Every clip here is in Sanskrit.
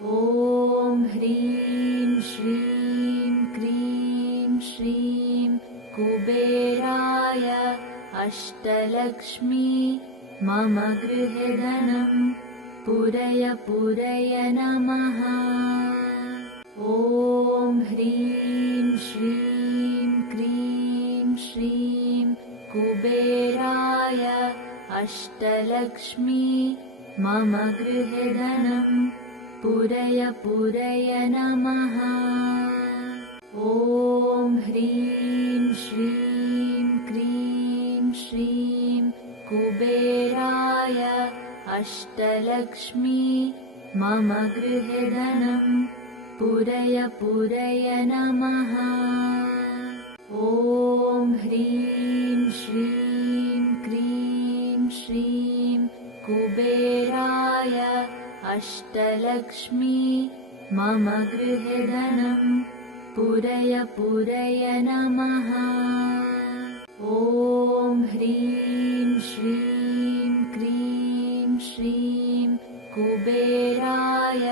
ॐ ह्रीं श्रीं क्रीं श्रीं कुबेराय अष्टलक्ष्मी मम गृहे धनं पूरय पूरय नमः। ॐ ह्रीं श्रीं क्रीं श्रीं कुबेराय अष्टलक्ष्मी मम गृहे धनं पूरय पूरय नमः। ॐ ह्रीं श्रीं क्रीं श्रीं कुबेराय अष्टलक्ष्मी मम गृहे धनं पूरय पूरय नमः। ॐ ह्रीं श्रीं क्रीं श्रीं कुबेराय अष्टलक्ष्मी मम गृहे धनं पूरय पूरय नमः। ॐ ह्रीं श्रीं क्रीं श्रीं कुबेराय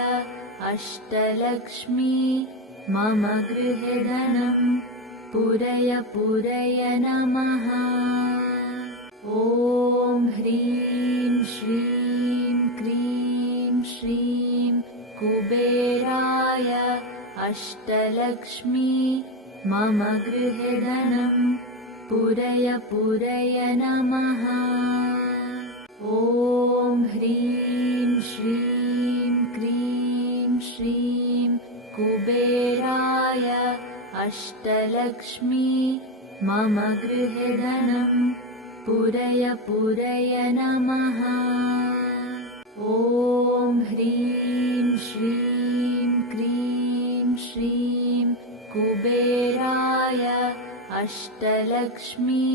अष्टलक्ष्मी मम गृहे धनं पूरय पूरय नमः। ॐ ह्रीं श्रीं क्रीं श्रीं कुबेराय अष्टलक्ष्मी मम गृहे धनं पूरय पूरय नमः। ॐ ह्रीं श्रीं क्रीं श्रीं कुबेराय अष्टलक्ष्मी मम गृहे धनं पूरय पूरय नमः। ॐ ह्रीं श्रीं क्रीं श्रीं कुबेराय अष्टलक्ष्मी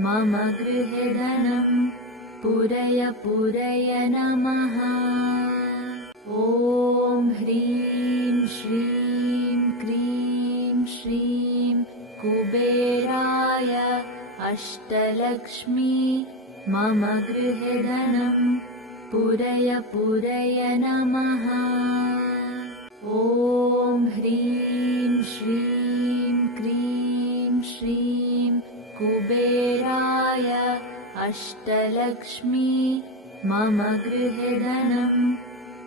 मम गृहे धनं पूरय पूरय नमः। ॐ ह्रीं श्रीं क्रीं श्रीं कुबेराय अष्टलक्ष्मी मम गृहे धनं पूरय पूरय नमः। ॐ ह्रीं श्रीं क्रीं श्रीं कुबेराय अष्टलक्ष्मी मम गृहे धनं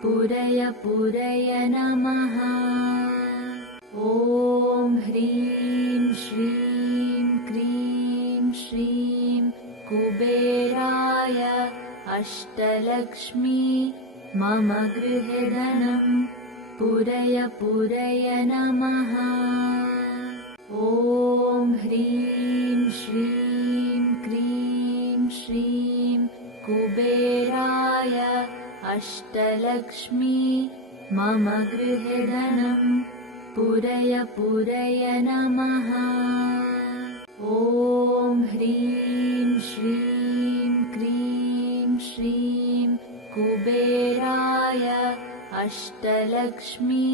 पूरय पूरय नमः। ॐ ह्रीं श्रीं क्रीं श्रीं कुबेराय अष्टलक्ष्मी मम गृहे धनं पूरय पूरय नमः। ॐ ह्रीं श्रीं क्रीं श्रीं कुबेराय अष्टलक्ष्मी मम गृहे धनं पूरय पूरय नमः। ॐ ह्रीं श्रीं क्रीं श्रीं कुबेराय अष्टलक्ष्मी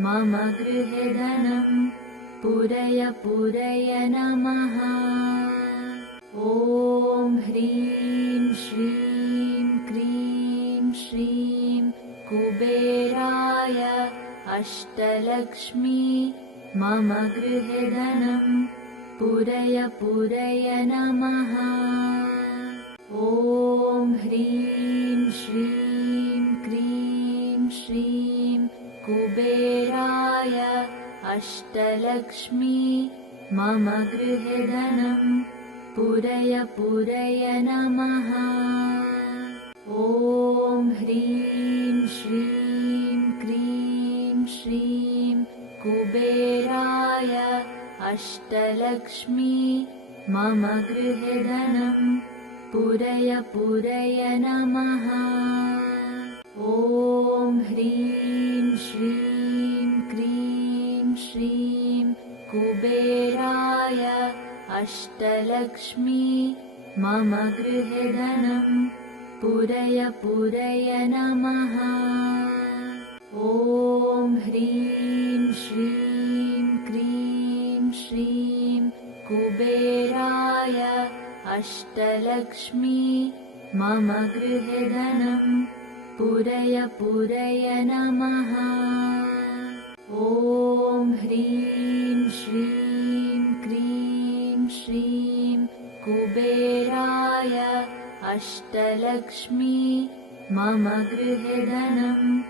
मम गृहे धनं पूरय पूरय नमः। ॐ ह्रीं श्रीं क्रीं श्रीं कुबेराय अष्टलक्ष्मी मम गृहे धनं पूरय पूरय नमः। ॐ ह्रीं श्रीं क्रीं श्रीं कुबेराय अष्टलक्ष्मी मम गृहे धनं पूरय पूरय नमः। ॐ ह्रीं श्रीं क्रीं श्रीं कुबेराय अष्टलक्ष्मी मम गृहे धनं पूरय पूरय नमः। ॐ ह्रीं श्रीं क्रीं श्रीं कुबेराय अष्टलक्ष्मी मम गृहे धनं पूरय पूरय नमः। ॐ ह्रीं श्रीं क्रीं श्रीं कुबेराय अष्टलक्ष्मी मम गृहे धनं पूरय पुरय पुरय नमः। ॐ ह्रीं श्रीं क्रीं श्रीं कुबेराय अष्टलक्ष्मी मम गृहे धनं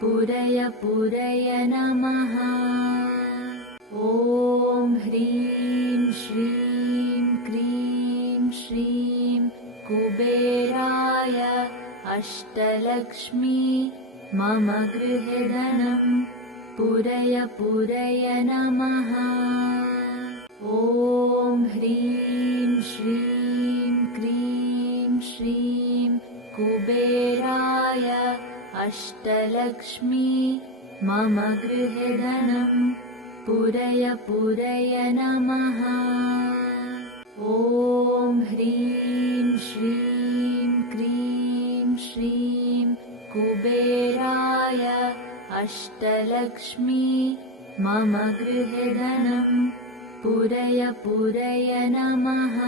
पुरय पुरय नमः। ॐ ह्रीं श्रीं क्रीं श्रीं कुबेराय अष्टलक्ष्मी मम गृहे धनं पुरय पुरय नमः। ॐ ह्रीं श्रीं क्रीं श्रीं कुबेराय अष्टलक्ष्मी मम गृहे धनं पुरय पुरय नमः। ॐ ह्रीं श्रीं क्रीं श्रीं कुबेराय अष्टलक्ष्मी मम गृहे धनं पुरय पुरय नमः।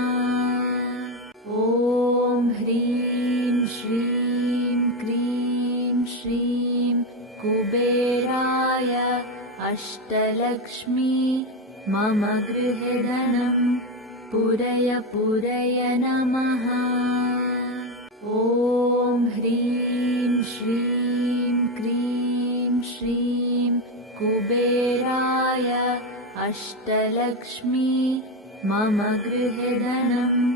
ॐ ह्रीं श्रीं क्रीं श्रीं कुबेराय अष्टलक्ष्मी मम गृहे धनं पुरय पुरय नमः। ॐ ह्रीं श्रीं क्रीं श्रीं कुबेराय अष्टलक्ष्मी मम गृहे धनं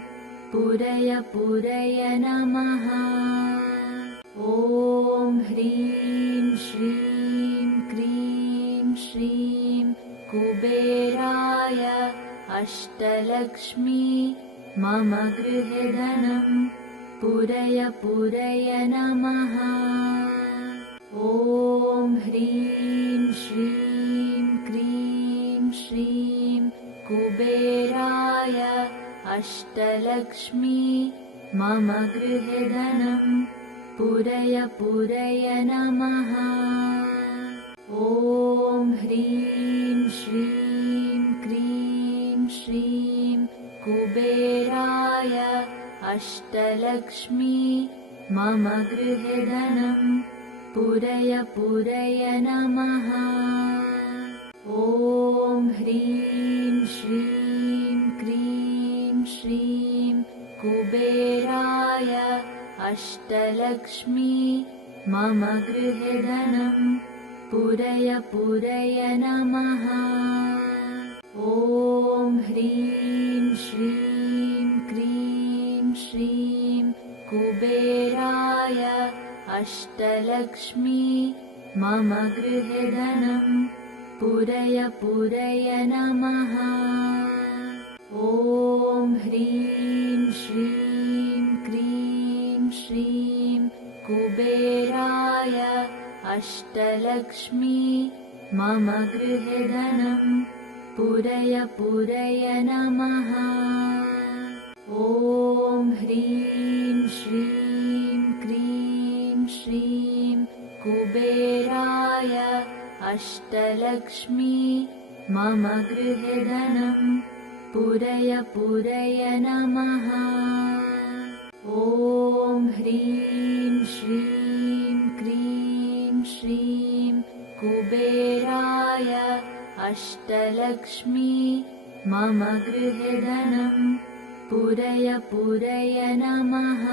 पुरय पुरय नमः। ॐ ह्रीं श्रीं क्रीं श्रीं कुबेराय अष्टलक्ष्मी मम गृहे धनं पुरय पुरय नमः। ॐ ह्रीं श्रीं क्रीं श्रीं कुबेराय अष्टलक्ष्मी मम गृहे धनं पुरय पुरय नमः। ॐ ह्रीं श्रीं क्रीं श्रीं कुबेराय अष्टलक्ष्मी मम गृहे धनं पुरय पुरय नमः। ॐ ह्रीं श्रीं क्रीं श्रीं कुबेराय अष्टलक्ष्मी मम गृहे धनं पुरय पुरय नमः। ॐ ह्रीं श्रीं क्रीं श्रीं कुबेराय अष्टलक्ष्मी मम गृहे धनं पुरय पुरय नमः। ॐ ह्रीं श्रीं क्रीं श्रीं कुबेराय अष्टलक्ष्मी मम गृहे धनं पुरय पुरय नमः। ॐ ह्रीं श्रीं क्रीं श्रीं कुबेराय अष्टलक्ष्मी मम गृहे धनं पुरय पुरय नमः। ॐ ह्रीं श्रीं क्रीं श्रीं कुबेराय अष्टलक्ष्मी मम गृहे धनं पुरय पुरय नमः।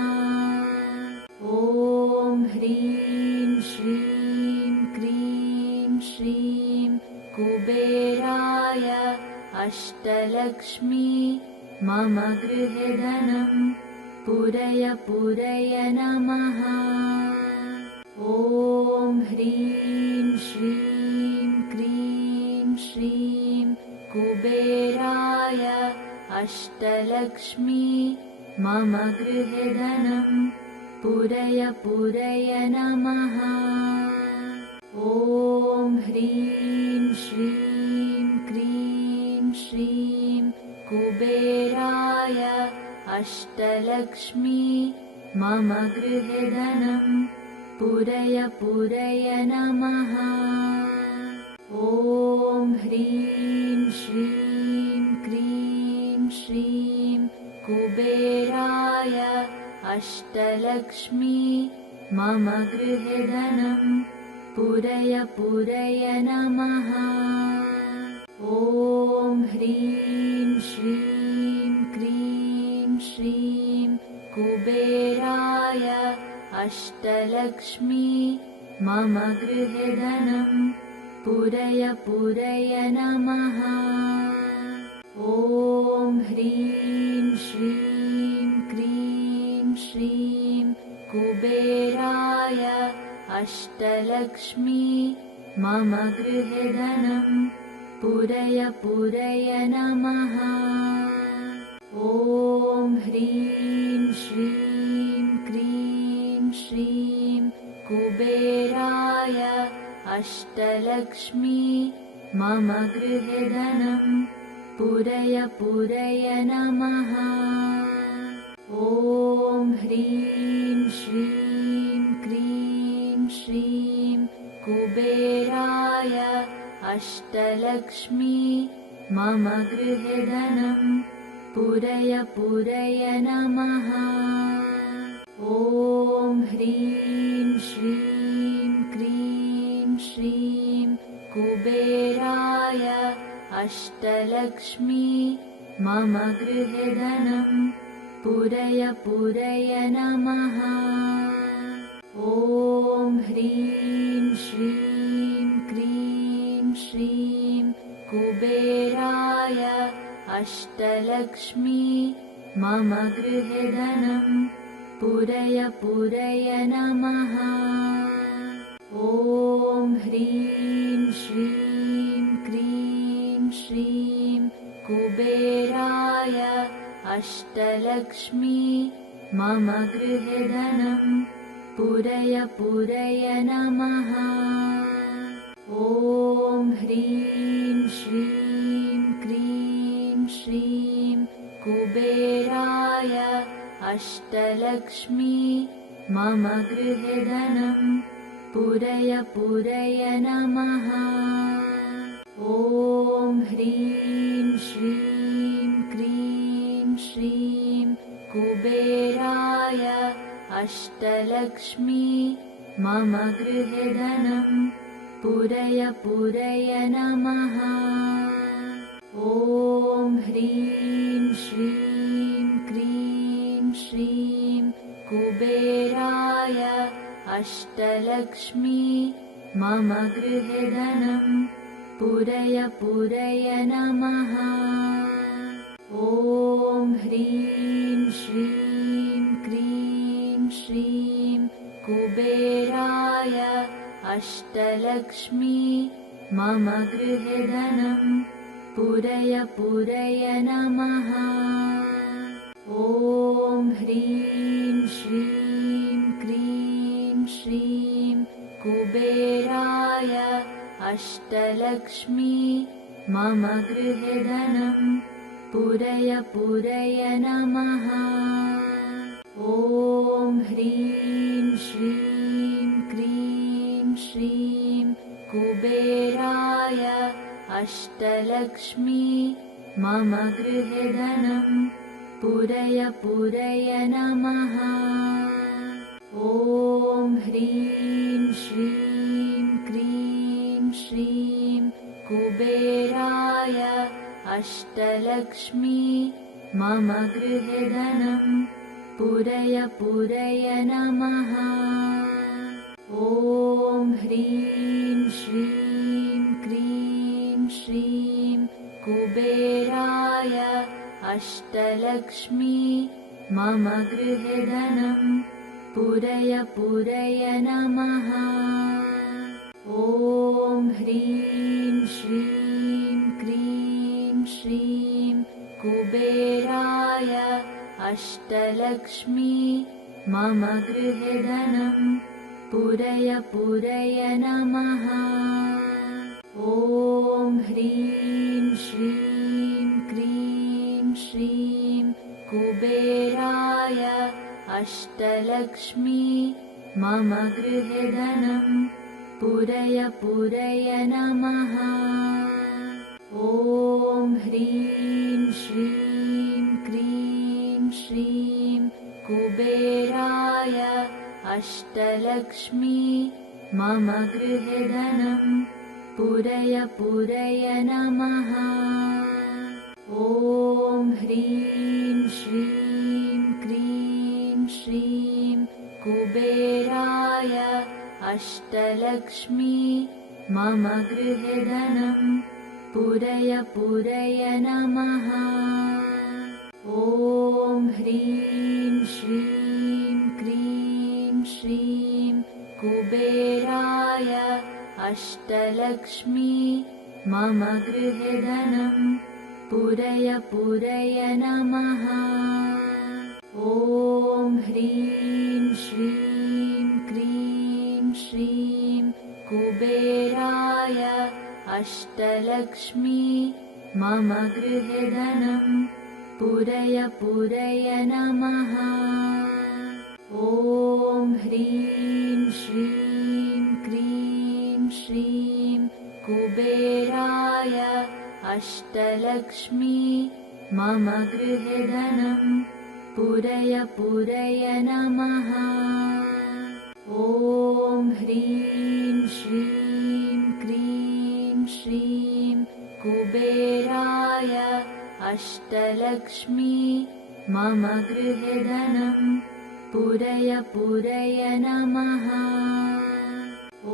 ॐ ह्रीं श्रीं क्रीं श्रीं कुबेराय अष्टलक्ष्मी मम गृहे धनं पुरय पुरय नमः। ॐ ह्रीं श्रीं क्रीं श्रीं कुबेराय अष्टलक्ष्मी मम गृहे धनं पुरय पुरय नमः। ॐ ह्रीं श्रीं क्रीं श्रीं कुबेराय अष्टलक्ष्मी मम गृहे धनं पुरय पुरय नमः। ॐ ह्रीं श्रीं क्रीं श्रीं कुबेराय अष्टलक्ष्मी मम गृहे धनं पूरय पूरय नमः। ॐ ह्रीं श्रीं क्रीं श्रीं कुबेराय अष्टलक्ष्मी मम गृहे धनं पूरय पूरय नमः। ॐ ह्रीं श्रीं क्रीं श्रीं कुबेराय अष्टलक्ष्मी मम गृहे धनं पूरय पूरय नमः। ॐ ह्रीं श्रीं क्रीं श्रीं कुबेराय अष्टलक्ष्मी मम गृहे धनं पूरय पूरय नमः। ॐ ह्रीं श्रीं क्रीं श्रीं कुबेराय अष्टलक्ष्मी मम गृहे धनं पूरय पूरय नमः। ॐ ह्रीं श्रीं क्रीं श्रीं कुबेराय अष्टलक्ष्मी मम गृहे धनं पूरय पूरय नमः। ॐ ह्रीं श्रीं क्रीं श्रीं कुबेराय अष्टलक्ष्मी मम गृहे धनं पूरय पूरय नमः। ॐ ह्रीं श्रीं क्रीं श्रीं कुबेराय अष्टलक्ष्मी मम गृहे धनं पूरय पूरय नमः। ॐ ह्रीं श्रीं क्रीं श्रीं कुबेराय अष्टलक्ष्मी मम गृहे धनं पूरय पूरय नमः। ॐ ह्रीं श्रीं क्रीं श्रीं कुबेराय अष्टलक्ष्मी मम गृहे धनं पूरय पूरय नमः। ॐ ह्रीं श्रीं क्रीं श्रीं कुबेराय अष्टलक्ष्मी मम गृहे धनं पूरय पूरय नमः। ॐ ह्रीं श्रीं क्रीं श्रीं कुबेराय अष्टलक्ष्मी मम गृहे धनं पूरय पूरय नमः। ॐ ह्रीं श्रीं क्रीं श्रीं कुबेराय अष्टलक्ष्मी मम गृहे धनं पूरय पूरय नमः। ॐ ह्रीं श्रीं क्रीं श्रीं कुबेराय अष्टलक्ष्मी मम गृहे धनं पूरय पूरय नमः। ॐ ह्रीं श्रीं क्रीं श्रीं कुबेराय अष्टलक्ष्मी मम गृहे धनं पूरय पूरय नमः। ॐ ह्रीं श्रीं क्रीं श्रीं कुबेराय अष्टलक्ष्मी मम गृहे धनं पूरय पूरय नमः। ॐ ह्रीं श्रीं क्रीं श्रीं कुबेराय अष्टलक्ष्मी मम गृहे धनं पूरय पूरय नमः। ॐ ह्रीं श्रीं क्रीं श्रीं कुबेराय अष्टलक्ष्मी मम गृहे धनं पूरय पूरय नमः। ॐ ह्रीं श्रीं क्रीं श्रीं कुबेराय अष्टलक्ष्मी मम गृहे धनं पूरय पूरय नमः। ॐ ह्रीं श्रीं क्रीं श्रीं कुबेराय अष्टलक्ष्मी मम गृहे धनं पूरय पूरय नमः। ॐ ह्रीं श्रीं क्रीं श्रीं कुबेराय अष्टलक्ष्मी मम गृहे धनं पूरय पूरय नमः। ॐ ह्रीं श्रीं क्रीं श्रीं कुबेराय अष्टलक्ष्मी मम गृहे धनं पूरय पूरय नमः। ॐ ह्रीं श्रीं क्रीं श्रीं कुबेराय अष्टलक्ष्मी मम गृहे धनं पूरय पूरय नमः। ॐ ह्रीं श्रीं क्रीं श्रीं कुबेराय अष्टलक्ष्मी मम गृहे धनं पूरय पूरय नमः।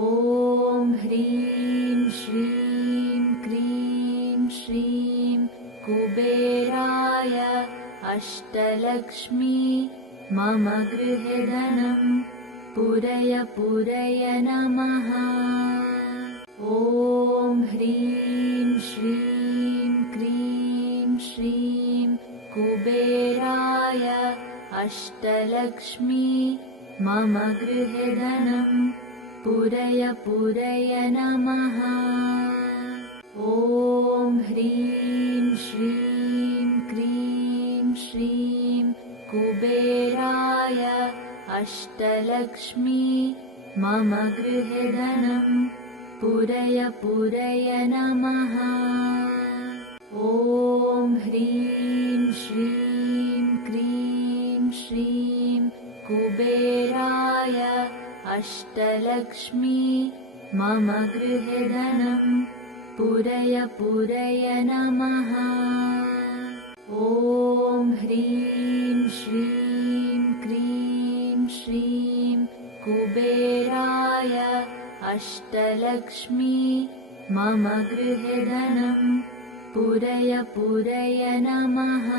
ॐ ह्रीं श्रीं क्रीं श्रीं कुबेराय अष्टलक्ष्मी मम गृहे धनं पूरय पूरय नमः। ॐ ह्रीं श्रीं क्रीं श्रीं कुबेराय अष्टलक्ष्मी मम गृहे धनं पूरय पूरय नमः। ॐ ह्रीं श्रीं क्रीं श्रीं कुबेराय अष्टलक्ष्मी मम गृहे धनं पूरय पूरय नमः। ॐ ह्रीं श्रीं क्रीं श्रीं कुबेराय अष्टलक्ष्मी मम गृहे धनं पूरय पूरय नमः। ॐ ह्रीं श्रीं क्रीं श्रीं कुबेराय अष्टलक्ष्मी मम गृहे धनं पूरय पूरय नमः।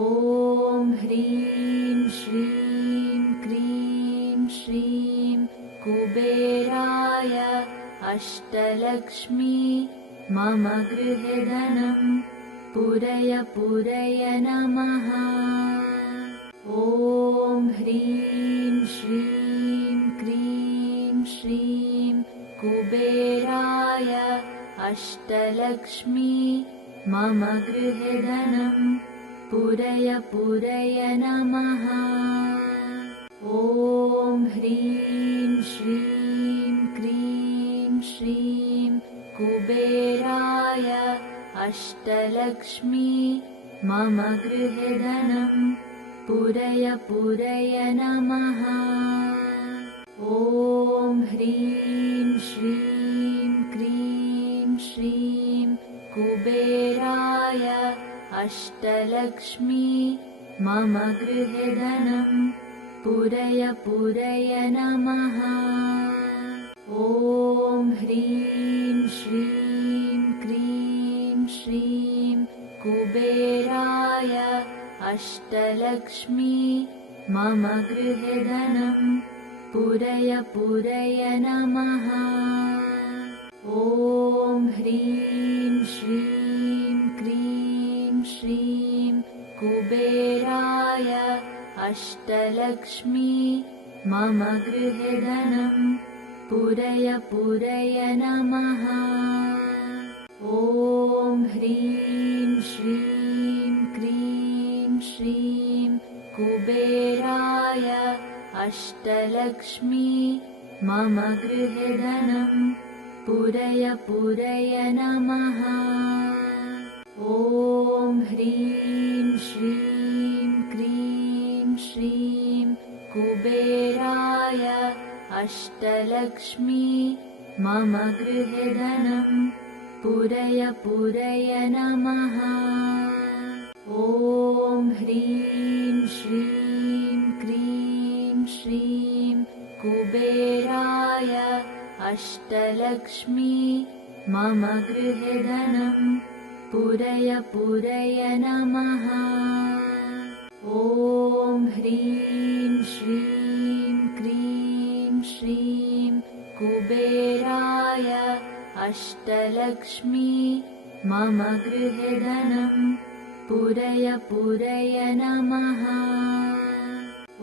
ॐ ह्रीं श्रीं क्रीं श्रीं कुबेराय अष्टलक्ष्मी मम गृहे धनं पूरय पूरय नमः। ॐ ह्रीं श्रीं क्रीं श्रीं कुबेराय अष्टलक्ष्मी मम गृहे धनं पूरय पूरय नमः। ॐ ह्रीं श्रीं क्रीं श्रीं कुबेराय अष्टलक्ष्मी मम गृहे धनं पूरय पूरय नमः। ॐ ह्रीं श्रीं क्रीं श्रीं कुबेराय अष्टलक्ष्मी मम गृहे धनं पूरय पूरय नमः। ॐ ह्रीं श्रीं क्रीं श्रीं कुबेराय अष्टलक्ष्मी मम गृहे धनं पूरय पूरय नमः। ॐ ह्रीं श्रीं क्रीं श्रीं कुबेराय अष्टलक्ष्मी मम गृहे धनं पूरय पूरय नमः। ॐ ह्रीं श्रीं क्रीं श्रीं कुबेराय अष्टलक्ष्मी मम गृहे धनं पूरय पूरय नमः। ॐ ह्रीं श्रीं क्रीं श्रीं कुबेराय अष्टलक्ष्मी मम गृहे धनं पूरय पूरय नमः। ॐ ह्रीं श्रीं क्रीं श्रीं कुबेराय अष्टलक्ष्मी मम गृहे धनं पूरय पूरय नमः। ॐ ह्रीं श्रीं क्रीं श्रीं कुबेराय अष्टलक्ष्मी मम गृहे धनं पूरय पूरय नमः।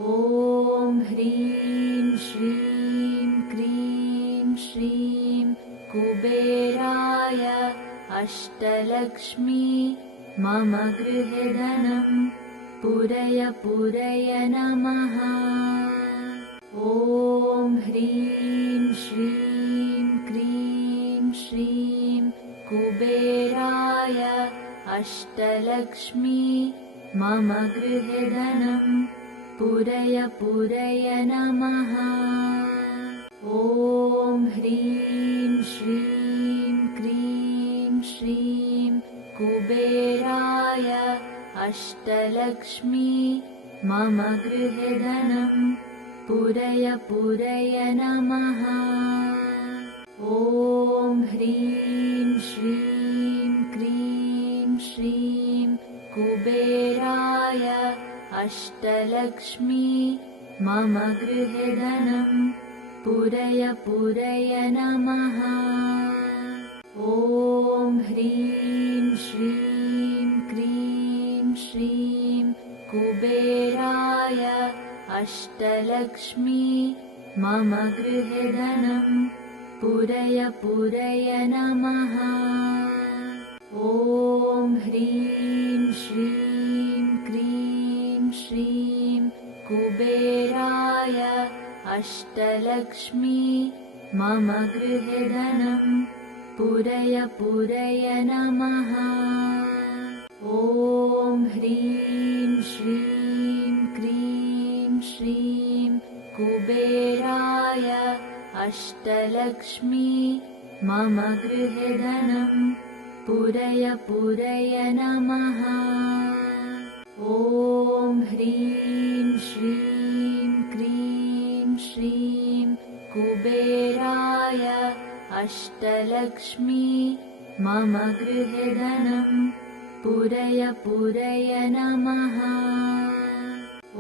ॐ ह्रीं श्रीं क्रीं श्रीं कुबेराय अष्टलक्ष्मी मम गृहे धनं पूरय पूरय नमः। ॐ ह्रीं श्रीं क्रीं श्रीं कुबेराय अष्टलक्ष्मी मम गृहे धनं पूरय पूरय नमः। ॐ ह्रीं श्रीं क्रीं श्रीं कुबेराय अष्टलक्ष्मी मम गृहे धनं पूरय पूरय नमः। ॐ ह्रीं श्रीं क्रीं श्रीं कुबेराय अष्टलक्ष्मी मम गृहे धनं पूरय पूरय नमः। ॐ ह्रीं श्रीं क्रीं श्रीं कुबेराय अष्टलक्ष्मी मम गृहे धनं पूरय पूरय नमः। ॐ ह्रीं श्रीं क्रीं श्रीं कुबेराय अष्टलक्ष्मी मम गृहे धनं पूरय पूरय नमः। ॐ ह्रीं श्रीं क्रीं श्रीं कुबेराय अष्टलक्ष्मी मम गृहे धनं पूरय पूरय नमः। ॐ ह्रीं श्रीं क्रीं श्रीं कुबेराय अष्टलक्ष्मी मम गृहे धनं पूरय पूरय नमः।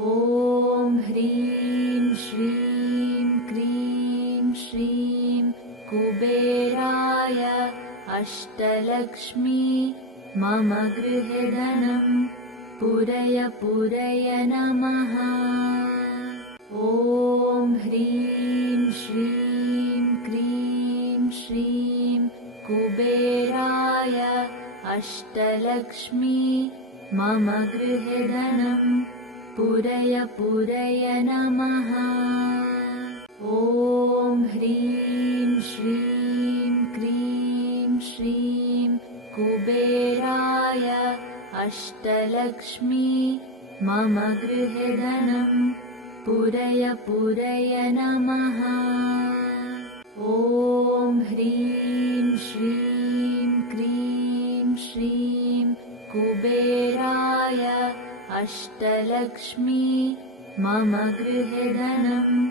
ॐ ह्रीं श्रीं क्रीं श्रीं कुबेराय अष्टलक्ष्मी मम गृहे धनं पूरय पूरय नमः। ॐ ह्रीं श्रीं क्रीं श्रीं कुबेराय अष्टलक्ष्मी मम गृहे धनं पूरय पूरय नमः। ॐ ह्रीं श्रीं क्रीं श्रीं कुबेराय अष्टलक्ष्मी मम गृहे धनं पूरय पूरय नमः। ॐ ह्रीं श्रीं क्रीं श्रीं कुबेराय अष्टलक्ष्मी मम गृहे धनं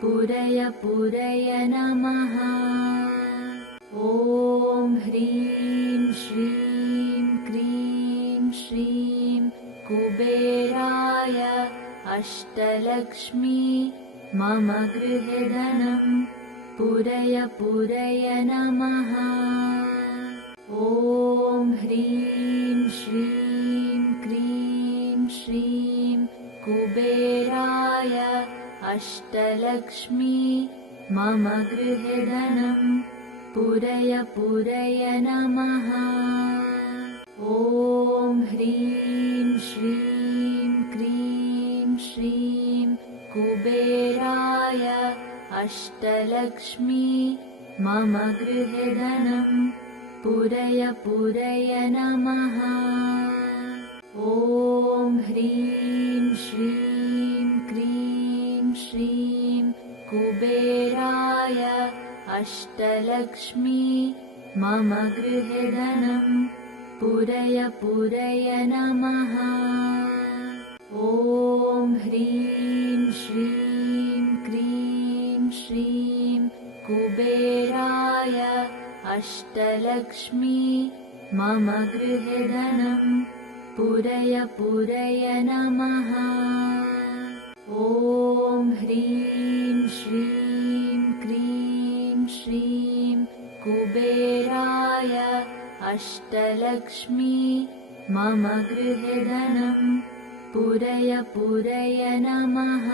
पूरय पूरय नमः। ॐ ह्रीं श्रीं क्रीं श्रीं कुबेराय अष्टलक्ष्मी मम गृहे धनं पूरय पूरय नमः। ॐ ह्रीं श्रीं क्रीं श्रीं कुबेराय अष्टलक्ष्मी मम गृहे धनं पूरय पूरय नमः। ॐ ह्रीं श्रीं क्रीं श्रीं कुबेराय अष्टलक्ष्मी मम गृहे धनं पूरय पूरय नमः। ॐ ह्रीं श्रीं क्रीं कुबेराय अष्टलक्ष्मी मम गृहे धनं पूरय पूरय नमः। ॐ ह्रीं श्रीं क्रीं श्रीं कुबेराय अष्टलक्ष्मी मम गृहे धनं पूरय पूरय नमः। ॐ ह्रीं श्रीं क्रीं श्रीं कुबेराय अष्टलक्ष्मी मम गृहे धनं पूरय पूरय नमः।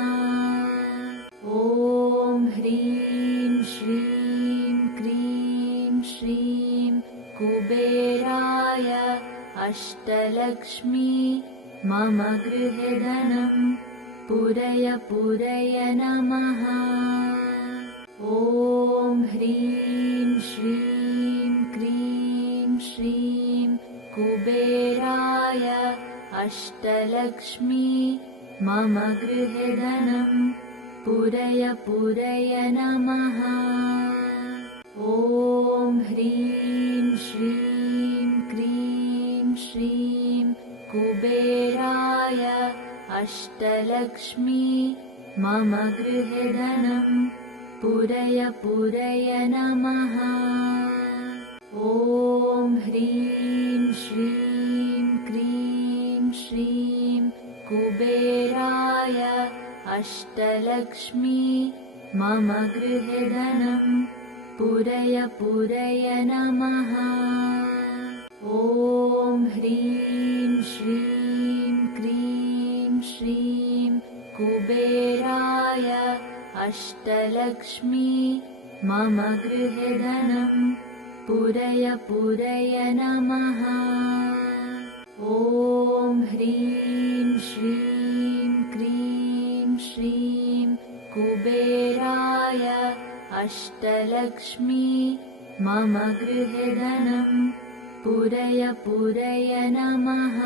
ॐ ह्रीं श्रीं क्रीं श्रीं कुबेराय अष्टलक्ष्मी मम गृहे धनं पूरय पूरय नमः। ॐ ह्रीं श्रीं क्रीं श्रीं कुबेराय अष्टलक्ष्मी मम गृहे धनं पूरय पूरय नमः। ॐ ह्रीं श्रीं क्रीं श्रीं कुबेराय अष्टलक्ष्मी मम गृहे धनं पूरय पूरय नमः। ॐ ह्रीं श्रीं क्रीं श्रीं कुबेराय अष्टलक्ष्मी मम गृहे धनं पूरय पूरय नमः। ॐ ह्रीं श्रीं क्रीं श्रीं कुबेराय अष्टलक्ष्मी मम गृहे धनं पूरय पूरय नमः। ॐ ह्रीं श्रीं क्रीं श्रीं कुबेराय अष्टलक्ष्मी मम गृहे धनं पूरय पूरय नमः।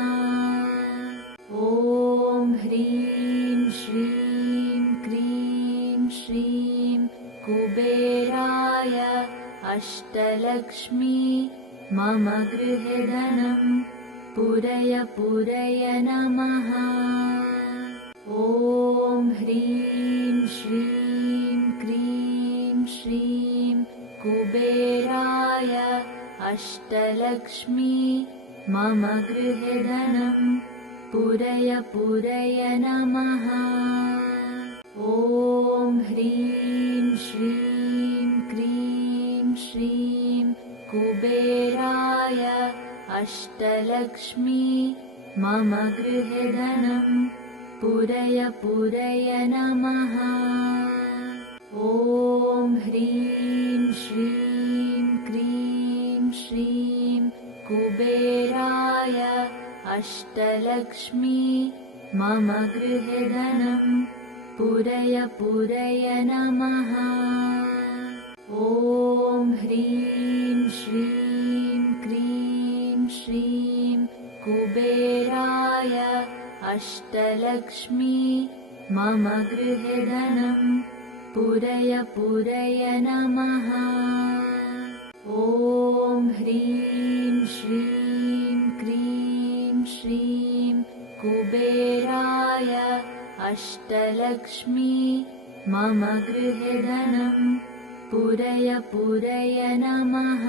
ॐ ह्रीं श्रीं क्रीं श्रीं कुबेराय अष्टलक्ष्मी मम गृहे धनं पूरय पूरय नमः। ॐ ह्रीं श्रीं क्रीं श्रीं कुबेराय अष्टलक्ष्मी मम गृहे धनं पूरय पूरय नमः। ॐ ह्रीं श्रीं क्रीं श्रीं कुबेराय अष्टलक्ष्मी मम गृहे धनं पूरय पूरय नमः। ॐ ह्रीं श्रीं क्रीं श्रीं कुबेराय अष्टलक्ष्मी मम गृहे धनं पूरय पूरय नमः। ॐ ह्रीं श्रीं क्रीं श्रीं कुबेराय अष्टलक्ष्मी मम गृहे धनं पूरय पूरय नमः। ॐ ह्रीं श्रीं क्रीं श्रीं कुबेराय अष्टलक्ष्मी मम गृहे धनं पूरय पूरय नमः।